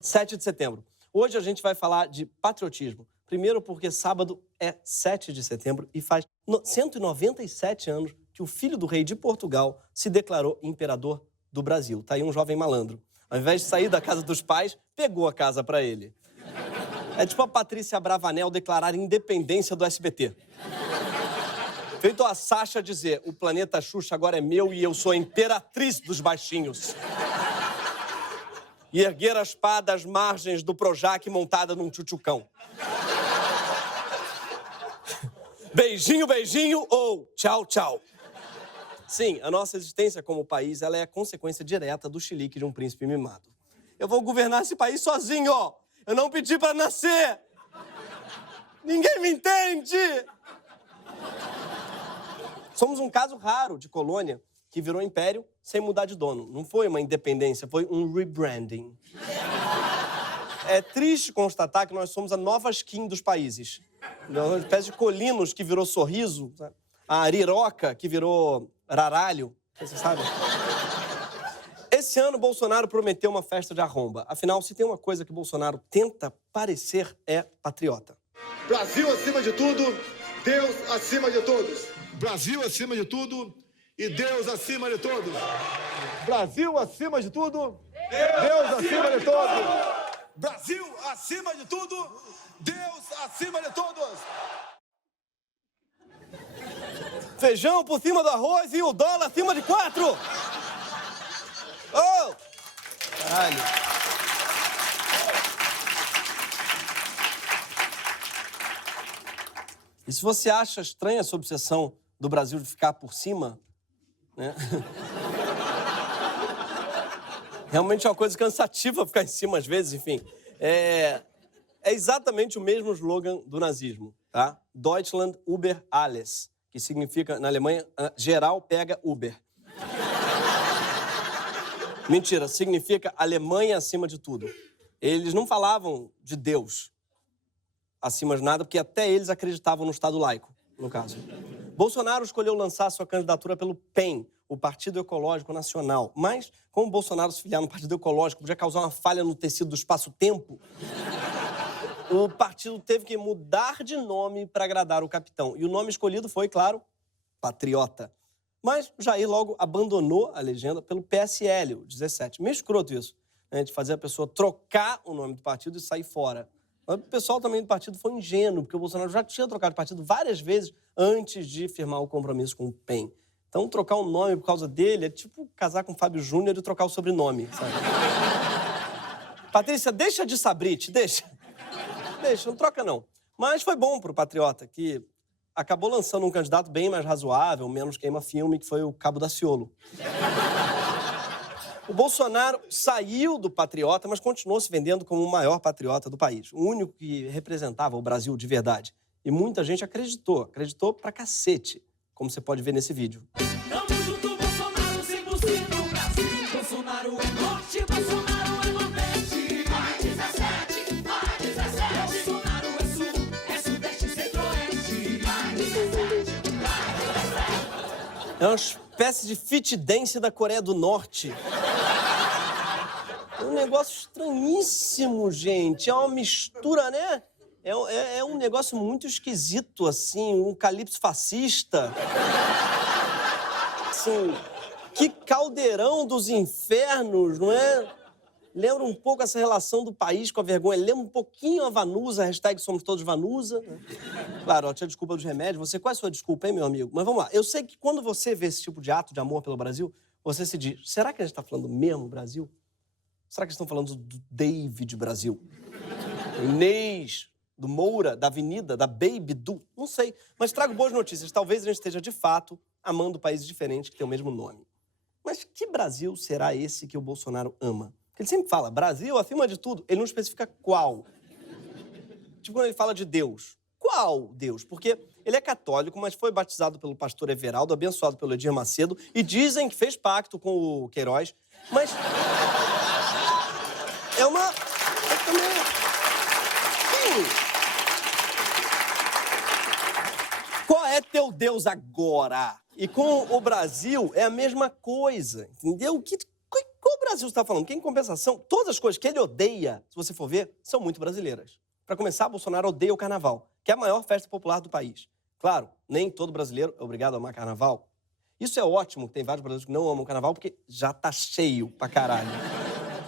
7 de setembro. Hoje a gente vai falar de patriotismo. Primeiro porque sábado é 7 de setembro e faz 197 anos que o filho do rei de Portugal se declarou imperador do Brasil. Tá aí um jovem malandro. Ao invés de sair da casa dos pais, pegou a casa pra ele. É tipo a Patrícia Bravanel declarar independência do SBT. Feito a Sasha dizer, o planeta Xuxa agora é meu e eu sou a imperatriz dos baixinhos. E erguer a espada às margens do Projac montada num tchutchucão. Beijinho, beijinho ou tchau, tchau. Sim, a nossa existência como país, ela é a consequência direta do chilique de um príncipe mimado. Eu vou governar esse país sozinho, ó. Eu não pedi pra nascer. Ninguém me entende. Somos um caso raro de colônia que virou império sem mudar de dono. Não foi uma independência, foi um rebranding. É triste constatar que nós somos a nova skin dos países. Uma espécie de Colinos que virou Sorriso, sabe? A Ariroca que virou Raralho, você sabe? Esse ano, Bolsonaro prometeu uma festa de arromba. Afinal, se tem uma coisa que Bolsonaro tenta parecer, é patriota. Brasil acima de tudo, Deus acima de todos. Brasil acima de tudo e Deus acima de todos. Brasil acima de tudo, Deus acima de todos. Brasil acima de tudo, Deus acima de todos. Feijão por cima do arroz e o dólar acima de 4. Oh! Caralho. E se você acha estranha essa obsessão do Brasil de ficar por cima, né? Realmente é uma coisa cansativa ficar em cima às vezes, enfim. É exatamente o mesmo slogan do nazismo, tá? Deutschland über alles, que significa, na Alemanha, geral pega Uber. Mentira, significa Alemanha acima de tudo. Eles não falavam de Deus acima de nada, porque até eles acreditavam no Estado laico, no caso. Bolsonaro escolheu lançar sua candidatura pelo PEN, o Partido Ecológico Nacional. Mas, como Bolsonaro se filiar no Partido Ecológico podia causar uma falha no tecido do espaço-tempo, o partido teve que mudar de nome para agradar o capitão. E o nome escolhido foi, claro, Patriota. Mas Jair logo abandonou a legenda pelo PSL, o 17. Meio escroto isso, né, de fazer a pessoa trocar o nome do partido e sair fora. Mas o pessoal também do partido foi ingênuo, porque o Bolsonaro já tinha trocado de partido várias vezes antes de firmar o compromisso com o PEN. Então, trocar o nome por causa dele é tipo casar com o Fábio Júnior e trocar o sobrenome, sabe? Patrícia, deixa de sabrite, deixa. Deixa, não troca não. Mas foi bom pro Patriota, que acabou lançando um candidato bem mais razoável, menos queima-filme, que foi o Cabo Daciolo. O Bolsonaro saiu do Patriota, mas continuou se vendendo como o maior patriota do país. O único que representava o Brasil de verdade. E muita gente acreditou pra cacete, como você pode ver nesse vídeo. Tamo junto, Bolsonaro, 100% Brasil. Bolsonaro é norte, Bolsonaro é nordeste. Vai 17, vai 17. Bolsonaro é sul, é sudeste, centro-oeste. Vai 17, vai 17. É uma espécie de fit dance da Coreia do Norte. É um negócio estranhíssimo, gente. É uma mistura, né? É um negócio muito esquisito, assim, um calypso fascista. Assim, que caldeirão dos infernos, não é? Lembra um pouco essa relação do país com a vergonha. Lembra um pouquinho a Vanusa, a hashtag Somos Todos Vanusa. Claro, ó, tinha desculpa dos remédios. Qual é a sua desculpa, hein, meu amigo? Mas vamos lá. Eu sei que quando você vê esse tipo de ato de amor pelo Brasil, você se diz, será que a gente tá falando mesmo Brasil? Será que estão falando do David Brasil? Do Inês, do Moura, da Avenida, da Baby, do... Não sei. Mas trago boas notícias. Talvez a gente esteja, de fato, amando países diferentes que têm o mesmo nome. Mas que Brasil será esse que o Bolsonaro ama? Ele sempre fala, Brasil acima de tudo. Ele não especifica qual. Tipo quando ele fala de Deus. Qual Deus? Porque ele é católico, mas foi batizado pelo pastor Everaldo, abençoado pelo Edir Macedo, e dizem que fez pacto com o Queiroz. Mas... é uma... é também... Sim. Qual é teu Deus agora? E com o Brasil é a mesma coisa, entendeu? Qual o Brasil você está falando? Porque, em compensação, todas as coisas que ele odeia, se você for ver, são muito brasileiras. Para começar, Bolsonaro odeia o carnaval, que é a maior festa popular do país. Claro, nem todo brasileiro é obrigado a amar carnaval. Isso é ótimo, tem vários brasileiros que não amam carnaval, porque já tá cheio pra caralho.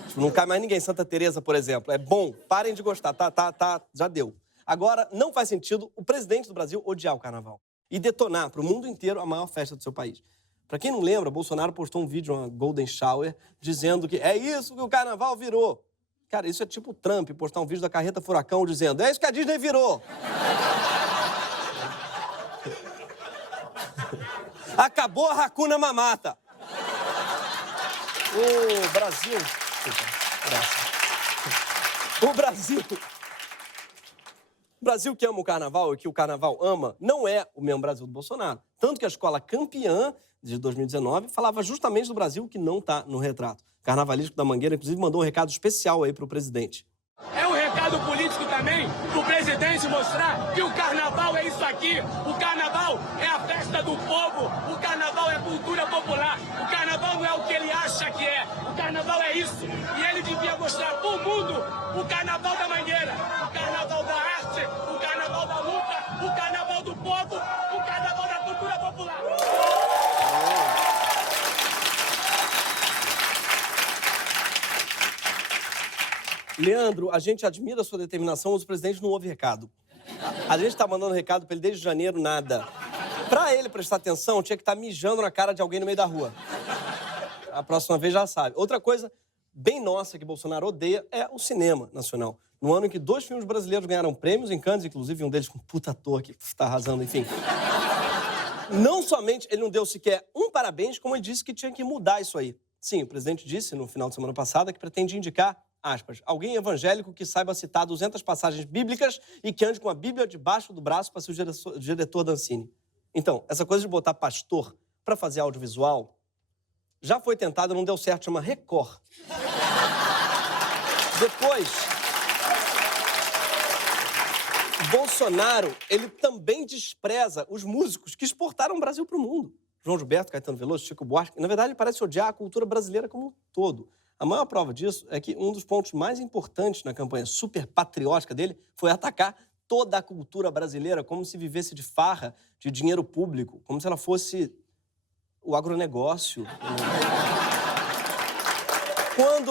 Tipo, não cai mais ninguém. Santa Teresa, por exemplo. É bom, parem de gostar, já deu. Agora, não faz sentido o presidente do Brasil odiar o carnaval e detonar para o mundo inteiro a maior festa do seu país. Para quem não lembra, Bolsonaro postou um vídeo, uma Golden Shower, dizendo que é isso que o carnaval virou. Cara, isso é tipo o Trump postar um vídeo da carreta furacão dizendo é isso que a Disney virou. Acabou a Hakuna Mamata. O Brasil... O Brasil que ama o carnaval e que o carnaval ama não é o mesmo Brasil do Bolsonaro. Tanto que a escola campeã de 2019 falava justamente do Brasil que não está no retrato. O carnavalístico da Mangueira, inclusive, mandou um recado especial aí para o presidente. É um recado político também pro presidente mostrar que o carnaval é isso aqui. O carnaval é a festa do povo. O carnaval é cultura popular. O carnaval não é o que ele acha que é. O carnaval é isso. E ele devia mostrar pro mundo o carnaval da Mangueira, o carnaval da arte, o carnaval da luta, o carnaval do povo, o carnaval da cultura popular. Leandro, a gente admira a sua determinação, mas o presidente não ouve recado. A gente tá mandando recado pra ele desde janeiro, nada. Pra ele prestar atenção, tinha que estar mijando na cara de alguém no meio da rua. A próxima vez já sabe. Outra coisa bem nossa que Bolsonaro odeia é o cinema nacional. No ano em que 2 filmes brasileiros ganharam prêmios em Cannes, inclusive um deles com um puta ator que tá arrasando, enfim. Não somente ele não deu sequer um parabéns, como ele disse que tinha que mudar isso aí. Sim, o presidente disse no final de semana passada que pretende indicar, aspas, alguém evangélico que saiba citar 200 passagens bíblicas e que ande com a Bíblia debaixo do braço para ser o diretor da Ancine. Então, essa coisa de botar pastor para fazer audiovisual já foi tentada, não deu certo, chama Record. Depois, Bolsonaro, ele também despreza os músicos que exportaram o Brasil para o mundo. João Gilberto, Caetano Veloso, Chico Buarque. Na verdade, ele parece odiar a cultura brasileira como um todo. A maior prova disso é que um dos pontos mais importantes na campanha super patriótica dele foi atacar toda a cultura brasileira como se vivesse de farra, de dinheiro público, como se ela fosse o agronegócio. Quando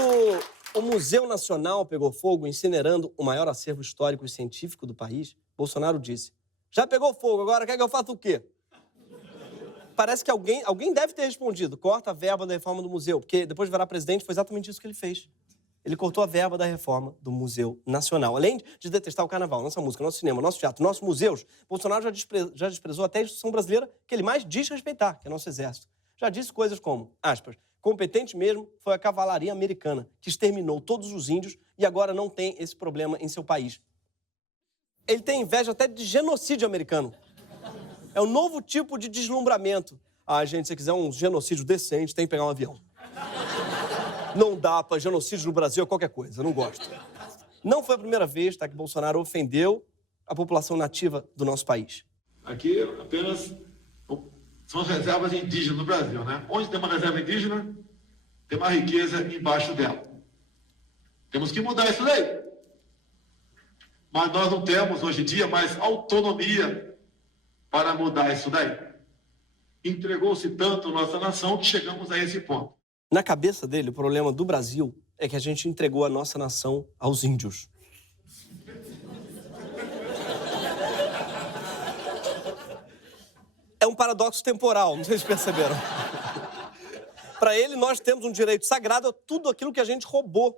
o Museu Nacional pegou fogo, incinerando o maior acervo histórico e científico do país, Bolsonaro disse, já pegou fogo, agora quer que eu faça o quê? Parece que alguém deve ter respondido, corta a verba da reforma do museu, porque depois de virar presidente foi exatamente isso que ele fez. Ele cortou a verba da reforma do Museu Nacional. Além de detestar o carnaval, nossa música, nosso cinema, nosso teatro, nossos museus, Bolsonaro já desprezou até a instituição brasileira que ele mais diz respeitar, que é nosso exército. Já disse coisas como, aspas, competente mesmo foi a cavalaria americana, que exterminou todos os índios e agora não tem esse problema em seu país. Ele tem inveja até de genocídio americano. É um novo tipo de deslumbramento. Ah, gente, se você quiser um genocídio decente, tem que pegar um avião. Não dá pra genocídio no Brasil é qualquer coisa, eu não gosto. Não foi a primeira vez, tá, que Bolsonaro ofendeu a população nativa do nosso país. Aqui apenas são as reservas indígenas no Brasil, né? Onde tem uma reserva indígena, tem uma riqueza embaixo dela. Temos que mudar isso daí. Mas nós não temos, hoje em dia, mais autonomia para mudar isso daí. Entregou-se tanto nossa nação que chegamos a esse ponto. Na cabeça dele, o problema do Brasil é que a gente entregou a nossa nação aos índios. É um paradoxo temporal, não sei se perceberam. Para ele, nós temos um direito sagrado a tudo aquilo que a gente roubou.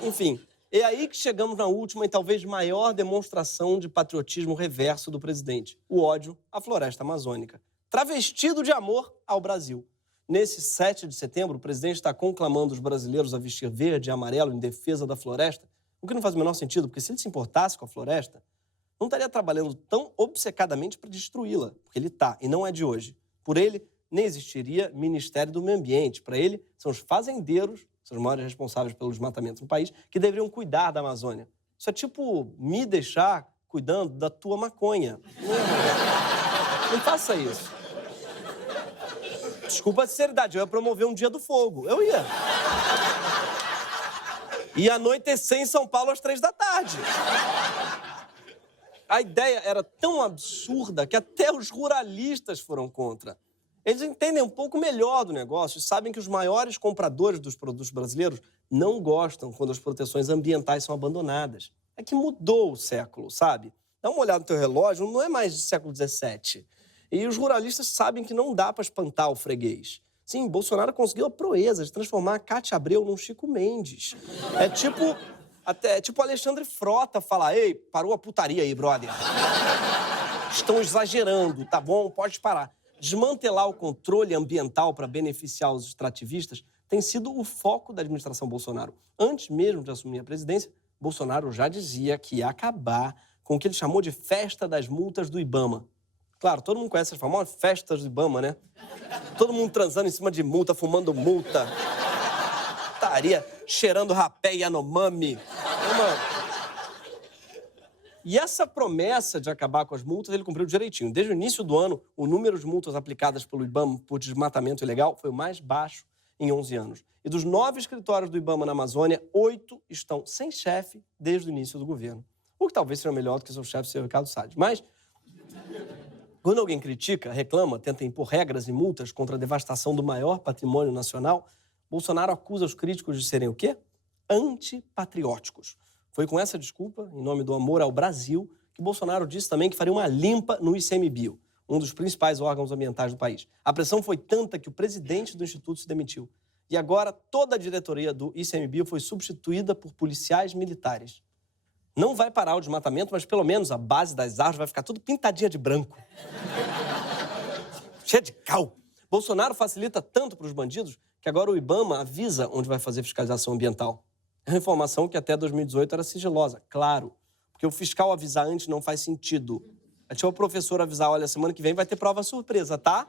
Enfim, é aí que chegamos na última e talvez maior demonstração de patriotismo reverso do presidente. O ódio à floresta amazônica, travestido de amor ao Brasil. Nesse 7 de setembro, o presidente está conclamando os brasileiros a vestir verde e amarelo em defesa da floresta, o que não faz o menor sentido, porque se ele se importasse com a floresta, não estaria trabalhando tão obcecadamente para destruí-la, porque ele está, e não é de hoje. Por ele, nem existiria Ministério do Meio Ambiente. Para ele, são os fazendeiros, são os maiores responsáveis pelos desmatamentos no país, que deveriam cuidar da Amazônia. Isso é tipo me deixar cuidando da tua maconha. Não faça isso. Desculpa a sinceridade, eu ia promover um dia do fogo. Eu ia. Ia anoitecer em São Paulo às 3 da tarde. A ideia era tão absurda que até os ruralistas foram contra. Eles entendem um pouco melhor do negócio e sabem que os maiores compradores dos produtos brasileiros não gostam quando as proteções ambientais são abandonadas. É que mudou o século, sabe? Dá uma olhada no teu relógio, não é mais do século XVII. E os ruralistas sabem que não dá para espantar o freguês. Sim, Bolsonaro conseguiu a proeza de transformar a Cátia Abreu num Chico Mendes. É tipo Alexandre Frota falar: ei, parou a putaria aí, brother. Estão exagerando, tá bom? Pode parar. Desmantelar o controle ambiental para beneficiar os extrativistas tem sido o foco da administração Bolsonaro. Antes mesmo de assumir a presidência, Bolsonaro já dizia que ia acabar com o que ele chamou de festa das multas do Ibama. Claro, todo mundo conhece as famosas festas do Ibama, né? Todo mundo transando em cima de multa, fumando multa. Estaria cheirando rapé e Yanomami. E essa promessa de acabar com as multas, ele cumpriu direitinho. Desde o início do ano, o número de multas aplicadas pelo Ibama por desmatamento ilegal foi o mais baixo em 11 anos. E dos 9 escritórios do Ibama na Amazônia, 8 estão sem chefe desde o início do governo. O que talvez seja melhor do que seu chefe, seu Ricardo Salles. Mas, quando alguém critica, reclama, tenta impor regras e multas contra a devastação do maior patrimônio nacional, Bolsonaro acusa os críticos de serem o quê? Antipatrióticos. Foi com essa desculpa, em nome do amor ao Brasil, que Bolsonaro disse também que faria uma limpa no ICMBio, um dos principais órgãos ambientais do país. A pressão foi tanta que o presidente do Instituto se demitiu. E agora toda a diretoria do ICMBio foi substituída por policiais militares. Não vai parar o desmatamento, mas pelo menos a base das árvores vai ficar tudo pintadinha de branco. Cheia de cal. Bolsonaro facilita tanto para os bandidos que agora o Ibama avisa onde vai fazer fiscalização ambiental. É uma informação que até 2018 era sigilosa, claro. Porque o fiscal avisar antes não faz sentido. É tipo o professor avisar: olha, semana que vem vai ter prova surpresa, tá?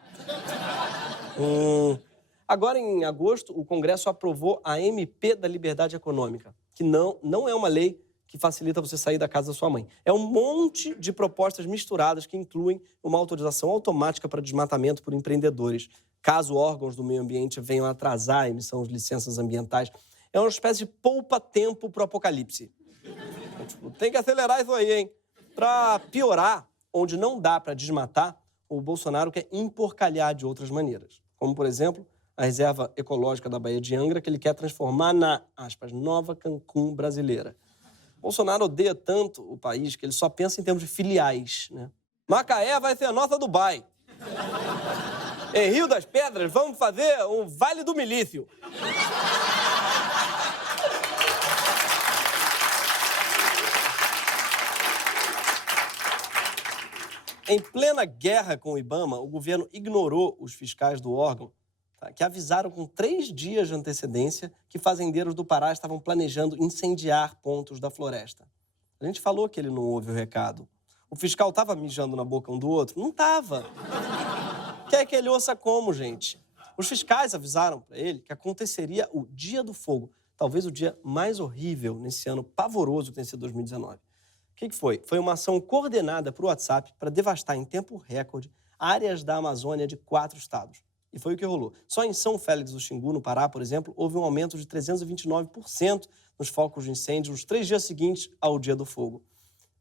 Agora, em agosto, o Congresso aprovou a MP da Liberdade Econômica, que não é uma lei que facilita você sair da casa da sua mãe. É um monte de propostas misturadas que incluem uma autorização automática para desmatamento por empreendedores, caso órgãos do meio ambiente venham a atrasar a emissão de licenças ambientais. É uma espécie de poupa-tempo pro apocalipse. Tem que acelerar isso aí, hein? Para piorar, onde não dá para desmatar, o Bolsonaro quer emporcalhar de outras maneiras. Como, por exemplo, a reserva ecológica da Baía de Angra, que ele quer transformar na, aspas, nova Cancún brasileira. Bolsonaro odeia tanto o país que ele só pensa em termos de filiais, né? Macaé vai ser a nossa Dubai. Em Rio das Pedras, vamos fazer um Vale do Milício. Em plena guerra com o Ibama, o governo ignorou os fiscais do órgão, tá, que avisaram com 3 dias de antecedência que fazendeiros do Pará estavam planejando incendiar pontos da floresta. A gente falou que ele não ouve o recado. O fiscal estava mijando na boca um do outro? Não estava. Quer que ele ouça como, gente? Os fiscais avisaram para ele que aconteceria o Dia do Fogo, talvez o dia mais horrível nesse ano pavoroso que tem sido 2019. O que foi? Foi uma ação coordenada por WhatsApp para devastar em tempo recorde áreas da Amazônia de 4 estados. E foi o que rolou. Só em São Félix do Xingu, no Pará, por exemplo, houve um aumento de 329% nos focos de incêndio nos 3 dias seguintes ao Dia do Fogo.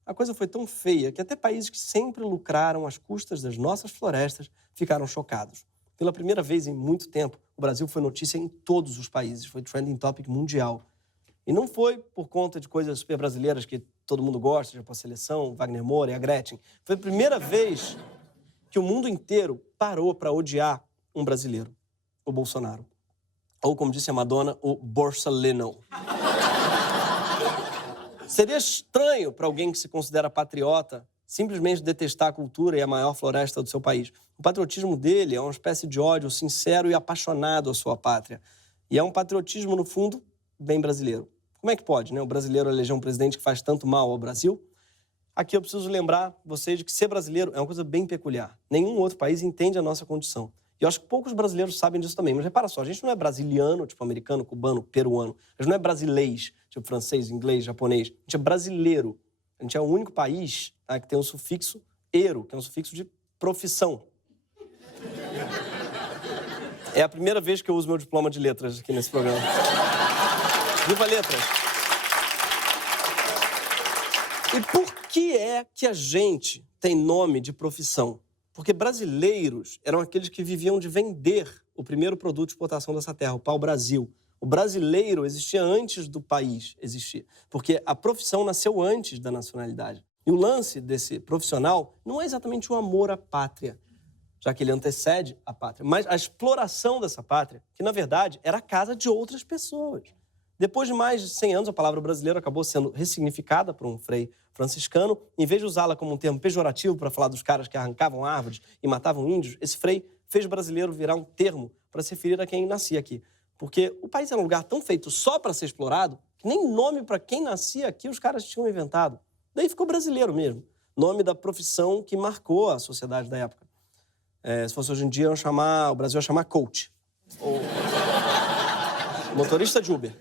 A coisa foi tão feia que até países que sempre lucraram às custas das nossas florestas ficaram chocados. Pela primeira vez em muito tempo, o Brasil foi notícia em todos os países, foi trending topic mundial. E não foi por conta de coisas super brasileiras que todo mundo gosta, tipo a seleção, Wagner Moura e a Gretchen. Foi a primeira vez que o mundo inteiro parou para odiar um brasileiro, o Bolsonaro. Ou, como disse a Madonna, o Borsalino. Seria estranho para alguém que se considera patriota simplesmente detestar a cultura e a maior floresta do seu país. O patriotismo dele é uma espécie de ódio sincero e apaixonado à sua pátria. E é um patriotismo, no fundo, bem brasileiro. Como é que pode, né, o brasileiro eleger um presidente que faz tanto mal ao Brasil? Aqui eu preciso lembrar vocês de que ser brasileiro é uma coisa bem peculiar. Nenhum outro país entende a nossa condição. E eu acho que poucos brasileiros sabem disso também. Mas repara só, a gente não é brasiliano, tipo americano, cubano, peruano. A gente não é brasilês, tipo francês, inglês, japonês. A gente é brasileiro. A gente é o único país, tá, que tem um sufixo ero, que é um sufixo de profissão. É a primeira vez que eu uso meu diploma de letras aqui nesse programa. Viva letras! E por que é que a gente tem nome de profissão? Porque brasileiros eram aqueles que viviam de vender o primeiro produto de exportação dessa terra, o pau-brasil. O brasileiro existia antes do país existir, porque a profissão nasceu antes da nacionalidade. E o lance desse profissional não é exatamente o amor à pátria, já que ele antecede a pátria, mas a exploração dessa pátria, que, na verdade, era a casa de outras pessoas. Depois de mais de 100 anos, a palavra brasileiro acabou sendo ressignificada por um frei franciscano. Em vez de usá-la como um termo pejorativo para falar dos caras que arrancavam árvores e matavam índios, esse frei fez brasileiro virar um termo para se referir a quem nascia aqui. Porque o país era um lugar tão feito só para ser explorado que nem nome para quem nascia aqui os caras tinham inventado. Daí ficou brasileiro mesmo, nome da profissão que marcou a sociedade da época. Se fosse hoje em dia, o Brasil ia chamar coach, ou motorista de Uber.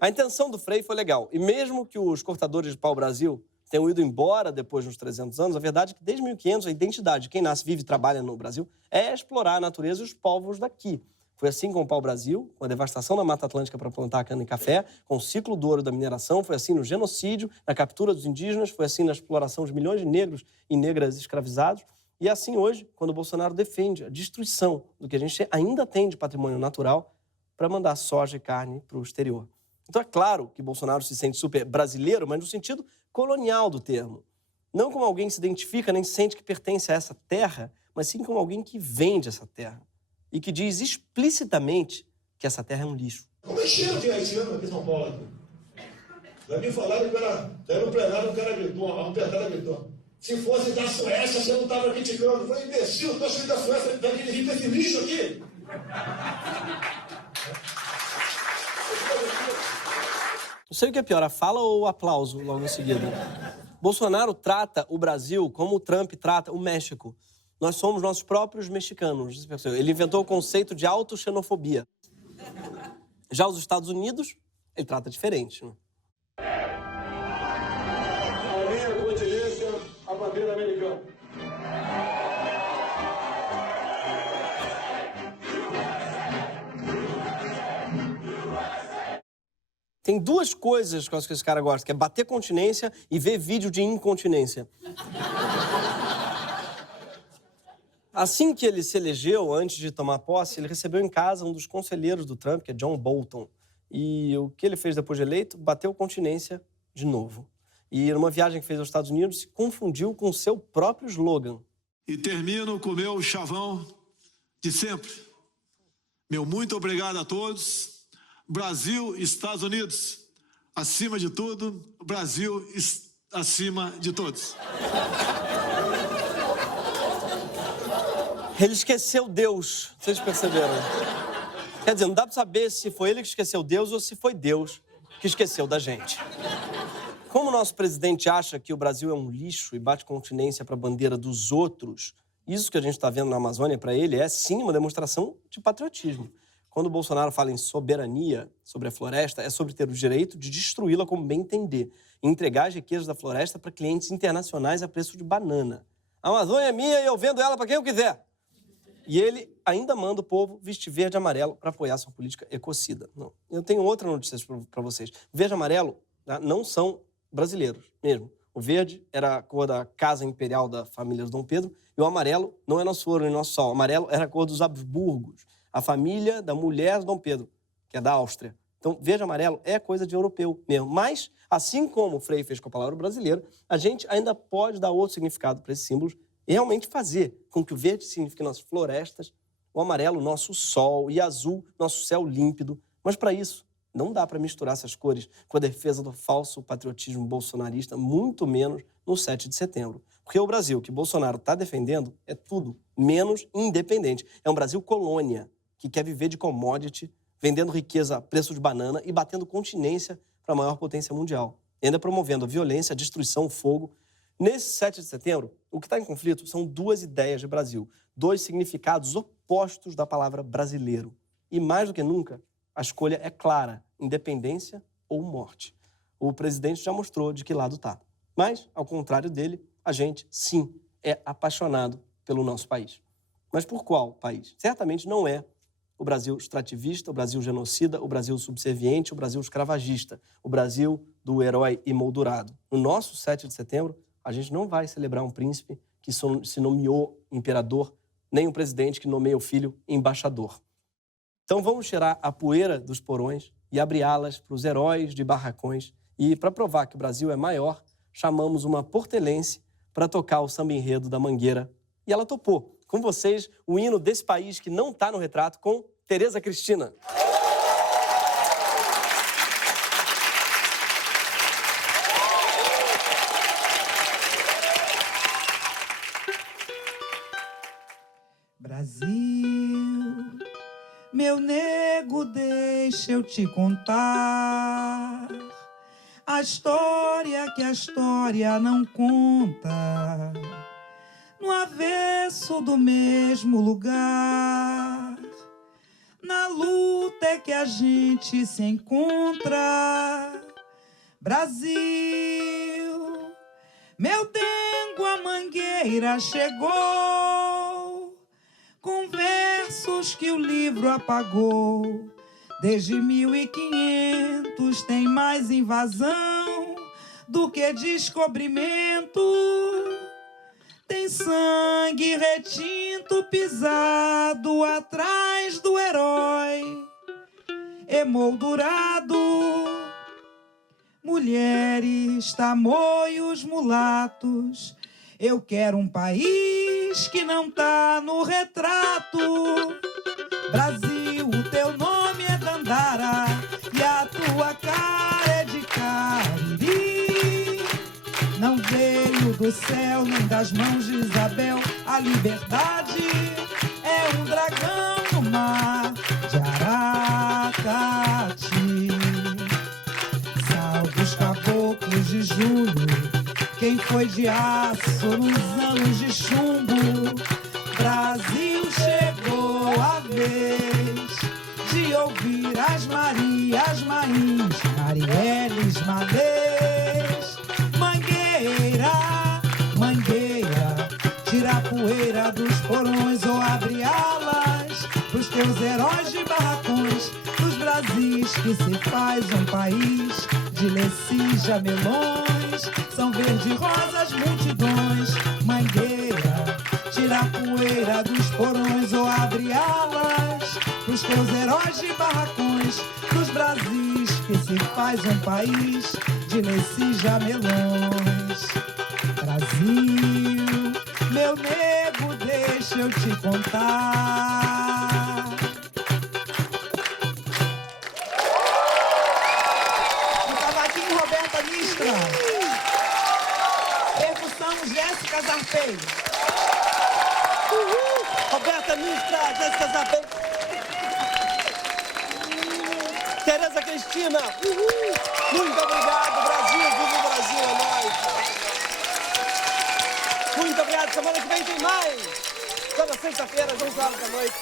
A intenção do frei foi legal. E mesmo que os cortadores de pau-brasil tenham ido embora depois de uns 300 anos, a verdade é que desde 1500 a identidade de quem nasce, vive e trabalha no Brasil é explorar a natureza e os povos daqui. Foi assim com o pau-brasil, com a devastação da Mata Atlântica para plantar cana e café, com o ciclo do ouro da mineração, foi assim no genocídio, na captura dos indígenas, foi assim na exploração de milhões de negros e negras escravizados. E é assim hoje, quando o Bolsonaro defende a destruição do que a gente ainda tem de patrimônio natural para mandar soja e carne para o exterior. Então é claro que Bolsonaro se sente super brasileiro, mas no sentido colonial do termo. Não como alguém que se identifica nem sente que pertence a essa terra, mas sim como alguém que vende essa terra e que diz explicitamente que essa terra é um lixo. Como é cheio de haitiano aqui em São Paulo? Aqui? Já me falaram que era no plenário, o cara gritou, a pedrada gritou. Se fosse da Suécia, você não estava criticando. Eu falei, imbecil, eu tô achando da Suécia, vai dirigir esse lixo aqui. Não sei o que é pior, a fala ou o aplauso logo em seguida. Bolsonaro trata o Brasil como o Trump trata o México. Nós somos nossos próprios mexicanos. Ele inventou o conceito de autoxenofobia. Já os Estados Unidos, ele trata diferente. Né? A minha continência, a bandeira americana. Tem duas coisas que esse cara gosta, que é bater continência e ver vídeo de incontinência. Assim que ele se elegeu, antes de tomar posse, ele recebeu em casa um dos conselheiros do Trump, que é John Bolton. E o que ele fez depois de eleito? Bateu continência de novo. E numa viagem que fez aos Estados Unidos, se confundiu com o seu próprio slogan. E termino com o meu chavão de sempre. Meu muito obrigado a todos. Brasil, Estados Unidos, acima de tudo, Brasil acima de todos. Ele esqueceu Deus, vocês perceberam? Quer dizer, não dá pra saber se foi ele que esqueceu Deus ou se foi Deus que esqueceu da gente. Como o nosso presidente acha que o Brasil é um lixo e bate continência para a bandeira dos outros, isso que a gente está vendo na Amazônia, para ele, é sim uma demonstração de patriotismo. Quando o Bolsonaro fala em soberania sobre a floresta, é sobre ter o direito de destruí-la como bem entender e entregar as riquezas da floresta para clientes internacionais a preço de banana. A Amazônia é minha e eu vendo ela para quem eu quiser. E ele ainda manda o povo vestir verde e amarelo para apoiar sua política ecocida. Não. Eu tenho outra notícia para vocês. Verde e amarelo, tá, não são brasileiros mesmo. O verde era a cor da casa imperial da família Dom Pedro e o amarelo não é nosso ouro nem nosso sol. O amarelo era a cor dos Habsburgos, a família da mulher de Dom Pedro, que é da Áustria. Então, verde e amarelo é coisa de europeu mesmo. Mas, assim como o Frei fez com a palavra brasileiro, a gente ainda pode dar outro significado para esses símbolos e realmente fazer com que o verde signifique nossas florestas, o amarelo, nosso sol, e azul, nosso céu límpido. Mas, para isso, não dá para misturar essas cores com a defesa do falso patriotismo bolsonarista, muito menos no 7 de setembro. Porque o Brasil que Bolsonaro está defendendo é tudo menos independente. É um Brasil colônia, que quer viver de commodity, vendendo riqueza a preço de banana e batendo continência para a maior potência mundial. E ainda promovendo a violência, a destruição, o fogo. Nesse 7 de setembro, o que está em conflito são duas ideias de Brasil, dois significados opostos da palavra brasileiro. E mais do que nunca, a escolha é clara, independência ou morte. O presidente já mostrou de que lado está. Mas, ao contrário dele, a gente, sim, é apaixonado pelo nosso país. Mas por qual país? Certamente não é o Brasil extrativista, o Brasil genocida, o Brasil subserviente, o Brasil escravagista, o Brasil do herói emoldurado. No nosso 7 de setembro, a gente não vai celebrar um príncipe que se nomeou imperador, nem um presidente que nomeia o filho embaixador. Então vamos tirar a poeira dos porões e abrir alas para os heróis de barracões. E, para provar que o Brasil é maior, chamamos uma portelense para tocar o samba-enredo da Mangueira. E ela topou. Com vocês, o hino desse país que não está no retrato, com Tereza Cristina. Brasil, meu nego, deixa eu te contar a história que a história não conta, no avesso do mesmo lugar. Na luta é que a gente se encontra. Brasil, meu dengo, a Mangueira chegou com versos que o livro apagou. Desde 1500 tem mais invasão do que descobrimento. Tem sangue retinto pisado atrás do herói emoldurado. Mulheres, tamoios, mulatos. Eu quero um país que não tá no retrato. Brasil, o teu nome é Dandara e a tua cara é de Cariri. Não veio do céu nem das mãos de Isabel. A liberdade é um dragão no mar de Aracati. Salve os caboclos de julho, quem foi de aço nos anos de chumbo. Brasil, chegou a vez de ouvir as Marias Mains, Marielles, Madês. Mangueira, Mangueira, tira a poeira dos porões ou abre alas pros teus heróis de barracões, dos Brasis que se faz um país de lecis, jamelões, são verde rosas multidões. Mangueira, tira a poeira dos porões ou abre alas pros teus heróis de barracões, dos Brasis que se faz um país de lecis, jamelões. Brasil, meu nego, deixa eu te contar. No cavaquinho, Roberta Mistra. Percussão, Jéssica Zarpei. Roberta Mistra, Jéssica Zarpei. Tereza Cristina. Muito obrigado, Brasil. Viva o Brasil, é nóis. Muito obrigado. Semana que vem tem mais. Toda sexta-feira, às 11 horas da noite.